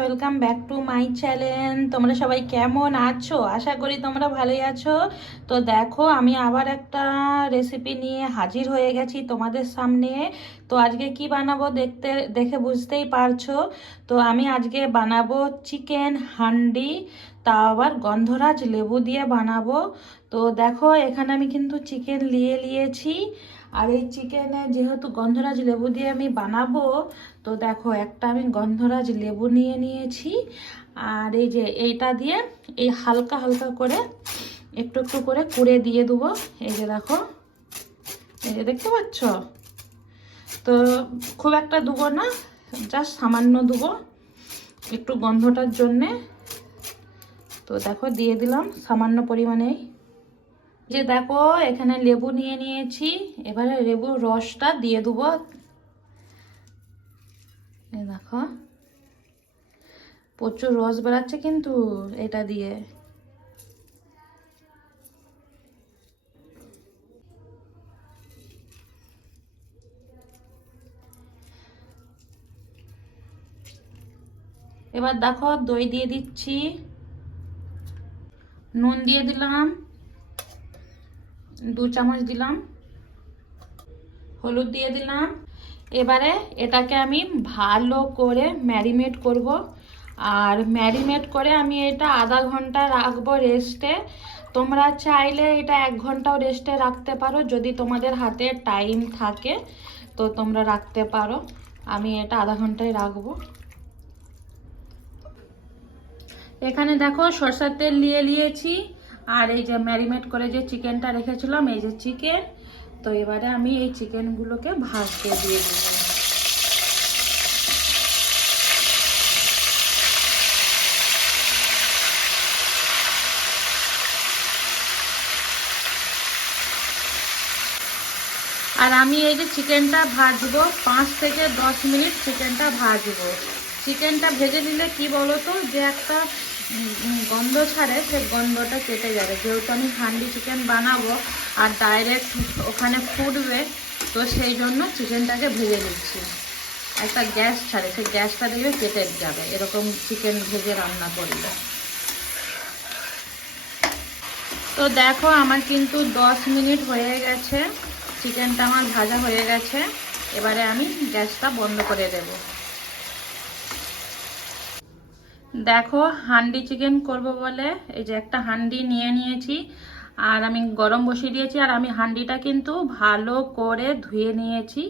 Welcome back to my channel তোমরা সবাই কেমন আছো? আশা করি তোমরা ভালোই আছো। তো দেখো, আমি আবার একটা রেসিপি নিয়ে হাজির হয়ে গেছি তোমাদের সামনে। তো আজকে কি বানাবো দেখতে, দেখে বুঝতেই পারছ? তো আমি আজকে বানাবো চিকেন হান্ডি তা আবার গন্ধরাজ লেবু দিয়ে বানাবো। তো দেখো, এখানে আমি কিন্তু চিকেন নিয়ে নিয়েছি আর এই চিকেনে যেহেতু গন্ধরাজ লেবু দিয়ে আমি বানাবো, তো দেখো, একটা আমি গন্ধরাজ লেবু নিয়ে নিয়েছি। আর এই যে এইটা দিয়ে এই হালকা হালকা করে একটু একটু করে কুড়ে দিয়ে দেবো। এই যে দেখো, এই যে দেখতে পাচ্ছ? তো খুব একটা দেবো না, জাস্ট সামান্য দেবো একটু গন্ধটার জন্যে। তো দেখো, দিয়ে দিলাম সামান্য পরিমাণেই। যে দেখো, এখানে লেবু নিয়ে নিয়েছি। এবারে লেবুর রসটা দিয়ে দেবো। দেখো। প্রচুর রস বেরাচ্ছে কিন্তু এটা দিয়ে। এবার দেখো দই দিয়ে দিচ্ছি। নুন দিয়ে দিলাম। দু চামচ দিলাম। হলুদ দিয়ে দিলাম। এবারে এটাকে আমি ভালো করে ম্যারিনেট করব। আর ম্যারিনেট করে আমি এটা আধা ঘণ্টা রাখব রেস্টে। তোমরা চাইলে এটা এক ঘন্টাও রেস্টে রাখতে পারো। যদি তোমাদের হাতে টাইম থাকে, তো তোমরা রাখতে পারো। আমি এটা আধা ঘন্টায় রাখব। এখানে দেখো সরষার তেল নিয়ে নিয়েছি আর এই যে ম্যারিনেট করে যে চিকেনটা রেখেছিলাম, এই যে চিকেন তো এবারে আমি এই চিকেনগুলোকে ভাজতে দিয়ে দেবো। আর আমি এই যে চিকেনটা ভাজবো, পাঁচ থেকে দশ মিনিট চিকেনটা ভাজবো। চিকেনটা ভেজে নিলে কি বলতো, যে একটা গন্ধ ছাড়ে, সে গন্ধটা কেটে যাবে। যেহেতু আমি হান্ডি চিকেন বানাবো আর ডাইরেক্ট ওখানে ফুটবে, তো সেই জন্য চিকেনটাকে ভেজে নিচ্ছি। একটা গ্যাস ছাড়ে, সেই গ্যাসটা দেখবে কেটে যাবে, এরকম চিকেন ভেজে রান্না করলে। তো দেখো, আমার কিন্তু দশ মিনিট হয়ে গেছে। চিকেনটা আমার ভাজা হয়ে গেছে। এবারে আমি গ্যাসটা বন্ধ করে দেব। দেখো, হান্ডি চিকেন করব বলে। এই যে একটা হান্ডি নিয়ে নিয়েছি, আর আমি গরম বসিয়ে দিয়েছি, আর আমি হান্ডিটা কিন্তু ভালো করে ধুয়ে নিয়েছি।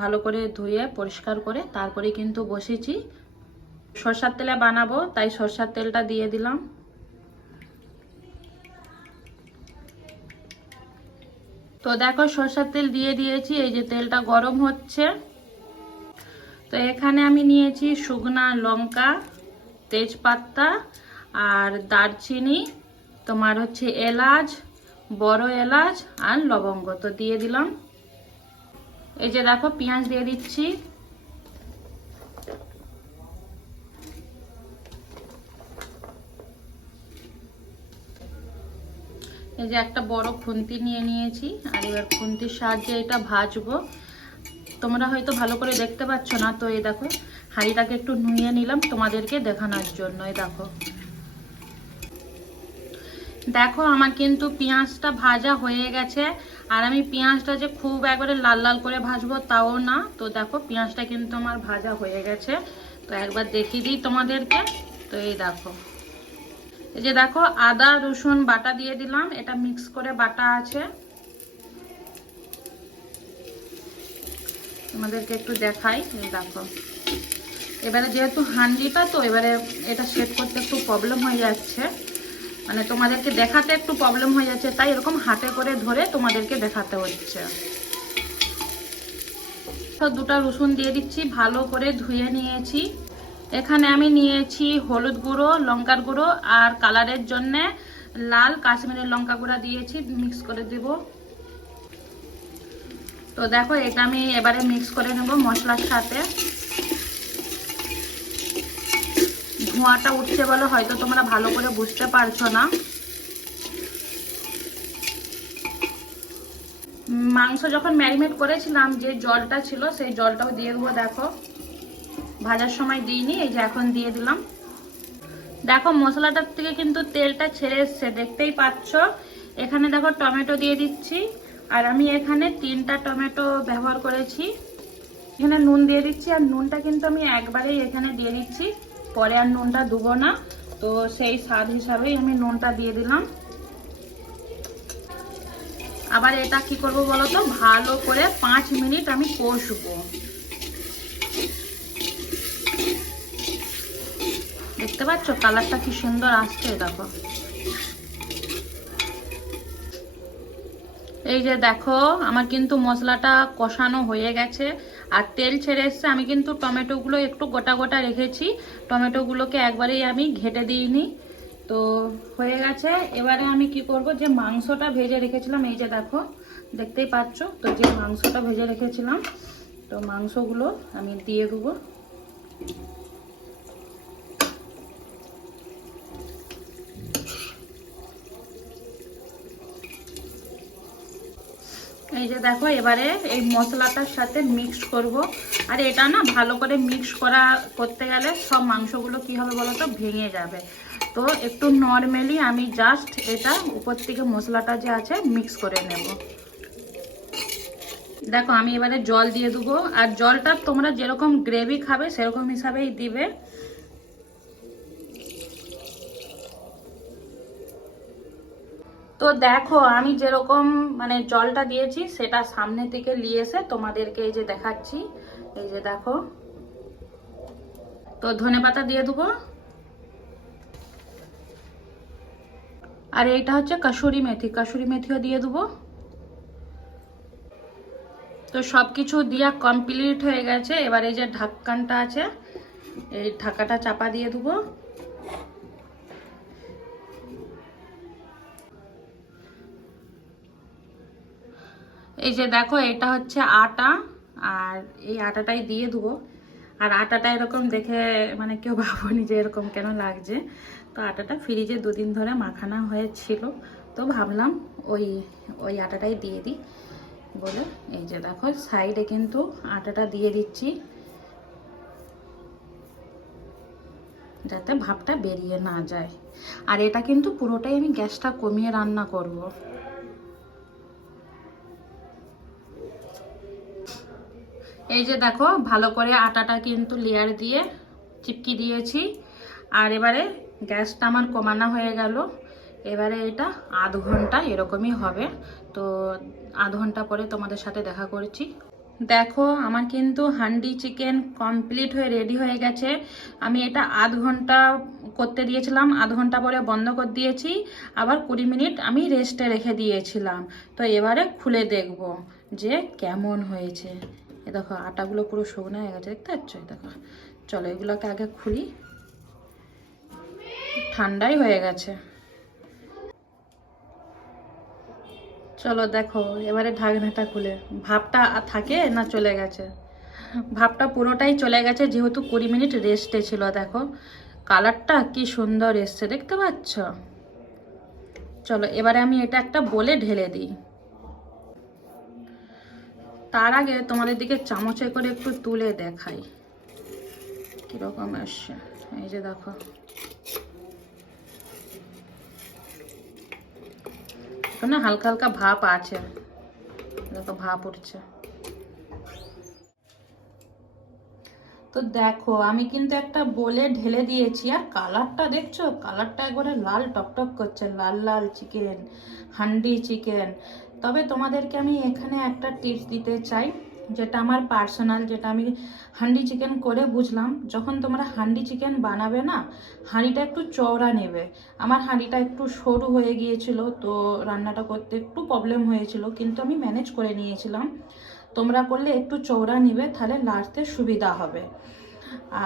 ভালো করে ধুয়ে, পরিষ্কার করে তারপরে কিন্তু বসেছি। সরষার তেলে বানাবো, তাই সরষার তেলটা দিয়ে দিলাম। তো দেখো, সরষের তেল দিয়ে দিয়েছি, এই যে তেলটা গরম হচ্ছে। তো এখানে আমি নিয়েছি শুকনা লঙ্কা। তেজপাতা আর দারচিনি, তোমার হচ্ছে এলাচ, বড় এলাচ আর লবঙ্গ। তো দিয়ে দিলাম। এই যে দেখো, পেঁয়াজ দিয়ে দিচ্ছি। এই যে একটা বড় খুন্তি নিয়ে নিয়েছি, আর এবার খুন্তির সাহায্যে এটা ভাজবো। তোমরা হয়তো ভালো করে দেখতে পাচ্ছ না, তো এই দেখো হাঁড়িটাকে একটু নুয়ে নিলাম তোমাদেরকে দেখানোর জন্যই, দেখো। দেখো, আমার কিন্তু পেঁয়াজটা ভাজা হয়ে গেছে, আর আমি পেঁয়াজটা যে খুব একবারে লাল লাল করে ভাজবো তাও না। তো দেখো, পেঁয়াজটা কিন্তু আমার ভাজা হয়ে গেছে। তো একবার দেখিয়ে দিই তোমাদেরকে। তো এই দেখো। এই যে দেখো, আদা, রসুন, বাটা দিয়ে দিলাম। এটা মিক্স করে বাটা আছে। তোমাদেরকে একটু দেখাই দেখো। এবারে যেহেতু হান্ডিটা তো এবারে এটা সেট করতে একটু প্রবলেম হয়ে যাচ্ছে। মানে তোমাদেরকে দেখাতে একটু প্রবলেম হয়ে যাচ্ছে, তাই এরকম হাতে করে ধরে তোমাদেরকে দেখাতে হচ্ছে। তো দুটো রসুন দিয়ে দিচ্ছি, ভালো করে ধুয়ে নিয়েছি। এখানে আমি নিয়েছি হলুদ গুঁড়ো, লঙ্কার গুঁড়ো, আর কালারের জন্যে লাল কাশ্মীরের লঙ্কা গুঁড়া দিয়েছি মিক্স করে দেব। তো দেখো, এটা আমি এবারে মিক্স করে নেব মশলার সাথে। ধোঁয়াটা উঠছে বলে হয়তো তোমরা ভালো করে বুঝতে পারছ না। মাংস যখন ম্যারিনেট করেছিলাম, যে জলটা ছিল সেই জলটাও দিয়ে দেবো, দেখো। ভাজার সময় দিইনি, এই যে এখন দিয়ে দিলাম। দেখো, মশলাটার থেকে কিন্তু তেলটা ছেড়ে এসছে, দেখতেই পাচ্ছ? এখানে দেখো টমেটো দিয়ে দিচ্ছি, আর আমি এখানে তিনটা টমেটো ব্যবহার করেছি। এখানে নুন দিয়ে দিচ্ছি, আর নুনটা কিন্তু আমি একবারেই এখানে দিয়ে দিচ্ছি। পরে আর নুনটা দেবো না। তো সেই স্বাদ হিসাবেই আমি নুনটা দিয়ে দিলাম। আবার এটা কি করব বলো তো? ভালো করে পাঁচ মিনিট আমি কষবো। দেখতে পাচ্ছ? কালারটা কি সুন্দর আসছে, দেখো। এই যে দেখো, আমার কিন্তু মশলাটা কষানো হয়ে গেছে। আর তেল ছেড়ে এসছে, আমি কিন্তু টমেটোগুলো একটু গোটা গোটা রেখেছি। টমেটোগুলোকে একবারেই আমি ঘেটে দিইনি। তো হয়ে গেছে। এবারে আমি কি করব, যে মাংসটা ভেজে রেখেছিলাম, এই যে দেখো, দেখতেই পাচ্ছ? তো যে মাংসটা ভেজে রেখেছিলাম, তো মাংসগুলো আমি দিয়ে দেবো। এই যে দেখো, এবারে এই মশলাটার সাথে মিক্স করব। আর এটা না ভালো করে মিক্স করা করতে গেলে সব মাংসগুলো কি হবে বলো তো ভেঙে যাবে। তো একটু নর্মালি আমি জাস্ট এটা উপর থেকে মশলাটা যে আছে মিক্স করে নেব। দেখো, আমি এবারে জল দিয়ে দেবো। আর জলটা তোমরা যেরকম গ্রেভি খাবে, সেরকম হিসাবেই দিবে। তো দেখো, আমি যেরকম মানে জলটা দিয়েছি, সেটা সামনে থেকে নিয়ে এসে তোমাদেরকে এই যে দেখাচ্ছি। এই যে দেখো। তো ধনে পাতা দিয়ে দেবো। আর এইটা হচ্ছে কাসুরি মেথি, কাসুরি মেথিও দিয়ে দেবো। তো সব কিছু দিয়া কমপ্লিট হয়ে গেছে। এবার এই যে ঢাক্কানটা আছে, এই ঢাকাটা চাপা দিয়ে দেবো। এই যে দেখো, এটা হচ্ছে আটা, আর এই আটাটাই দিয়ে দেবো আর আটাটা এরকম দেখে মানে কেউ ভাবনি যে এরকম কেন লাগছে। তো আটাটা ফ্রিজে দুদিন ধরে মাখানো হয়েছিল। তো ভাবলাম ওই ওই আটাটাই দিয়ে দিই বলে। এই যে দেখো, সাইডে কিন্তু আটাটা দিয়ে দিচ্ছি। যাতে ভাবটা বেরিয়ে না যায়। আর এটা কিন্তু পুরোটাই আমি গ্যাসটা কমিয়ে রান্না করব। এই যে দেখো, ভালো করে আটাটা কিন্তু লেয়ার দিয়ে চিপকি দিয়েছি। আর এবারে গ্যাসটা আমার কমানো হয়ে গেল। এবারে এটা আধ ঘণ্টা এরকমই হবে। তো আধ ঘণ্টা পরে তোমাদের সাথে দেখা করছি। দেখো, আমার কিন্তু হান্ডি চিকেন কমপ্লিট হয়ে রেডি হয়ে গেছে। আমি এটা আধ ঘণ্টা করতে দিয়েছিলাম, আধ ঘণ্টা পরে বন্ধ করে দিয়েছি। আবার কুড়ি মিনিট আমি রেস্টে রেখে দিয়েছিলাম। তো এবারে খুলে দেখব যে কেমন হয়েছে। এ দেখো, আটাগুলো পুরো শুকনো হয়ে গেছে, দেখতে পাচ্ছ? দেখো, চলো এগুলোকে আগে খুলি। ঠান্ডাই হয়ে গেছে। চলো দেখো, এবারে ঢাকনাটা খুলে। ভাপটা থাকে না চলে গেছে? ভাপটা পুরোটাই চলে গেছে, যেহেতু কুড়ি মিনিট রেস্টে ছিল, দেখো। কালারটা কি সুন্দর এসছে, দেখতে পাচ্ছ? চলো, এবারে আমি এটা একটা বলে ঢেলে দিই। তার আগে তোমাদের দিকে চামচে করে একটু তুলে দেখাই। কীরকম আসছে। এই যে দেখো। না হালকা হালকা ভাপ আছে। দেখো, ভাপ উঠছে। তো দেখো, আমি কিন্তু একটা বলে ঢেলে দিয়েছি। আর কালারটা দেখছ? কালারটা একবারে লাল টকটক করছে, লাল লাল চিকেন, হান্ডি চিকেন। তবে তোমাদেরকে আমি এখানে একটা টিপস দিতে চাই, যেটা আমার পার্সোনাল, যেটা আমি হান্ডি চিকেন করে বুঝলাম। যখন তোমরা হান্ডি চিকেন বানাবে না, হাঁড়িটা একটু চওড়া নেবে। আমার হাঁড়িটা একটু সরু হয়ে গিয়েছিল, তো রান্নাটা করতে একটু প্রবলেম হয়েছিল, কিন্তু আমি ম্যানেজ করে নিয়েছিলাম। তোমরা করলে একটু চওড়া নিবে, তাহলে লাড়তে সুবিধা হবে।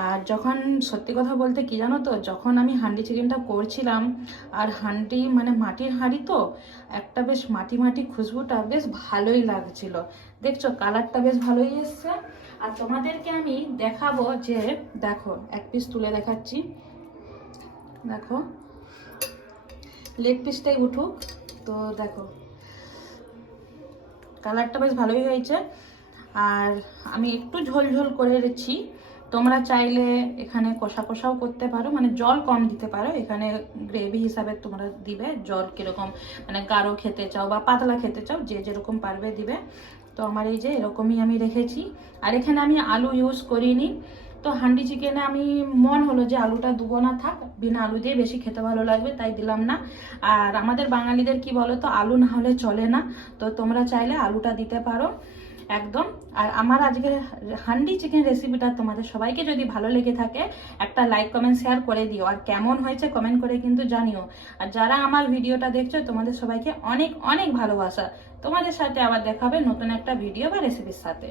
আর যখন সত্যি কথা বলতে কি জানো তো, যখন আমি হান্ডি চিকেনটা করছিলাম, আর হান্ডি মানে মাটির হাঁড়ি তো, একটা বেশ মাটি মাটি খুশবুটা বেশ ভালোই লাগছিল। দেখছ, কালারটা বেশ ভালোই এসছে। আর তোমাদেরকে আমি দেখাবো যে, দেখো, এক পিস তুলে দেখাচ্ছি। দেখো লেগ পিসটাই উঠুক। তো দেখো কালারটা বেশ ভালোই হয়েছে। আর আমি একটু ঝোল ঝোল করে রেখেছি। তোমরা চাইলে এখানে কষা কষাও করতে পারো মানে জল কম দিতে পারো। এখানে গ্রেভি হিসাবে তোমরা দিবে, জল কীরকম মানে গাঢ় খেতে চাও বা পাতলা খেতে চাও, যে যেরকম পারবে দিবে। তো আমার এই যে এরকমই আমি রেখেছি। আর এখানে আমি আলু ইউজ করিনি। তো হান্ডি চিকেনে আমি, মন হলো যে আলুটা দুবো না থাক, বিনা আলু দিয়ে বেশি খেতে ভালো লাগবে, তাই দিলাম না। আর আমাদের বাঙালিদের কি বলো তো আলু না হলে চলে না। তো তোমরা চাইলে আলুটা দিতে পারো, একদম। আর আমার আজকের হান্ডি চিকেন রেসিপিটা তোমাদের সবাইকে যদি ভালো লেগে থাকে, একটা লাইক কমেন্ট শেয়ার করে দিও। আর কেমন হয়েছে কমেন্ট করে কিন্তু জানিও। আর যারা আমার ভিডিওটা দেখছ, তোমাদের সবাইকে অনেক অনেক ভালোবাসা। তোমাদের সাথে আবার দেখাবে নতুন একটা ভিডিও বা রেসিপির সাথে।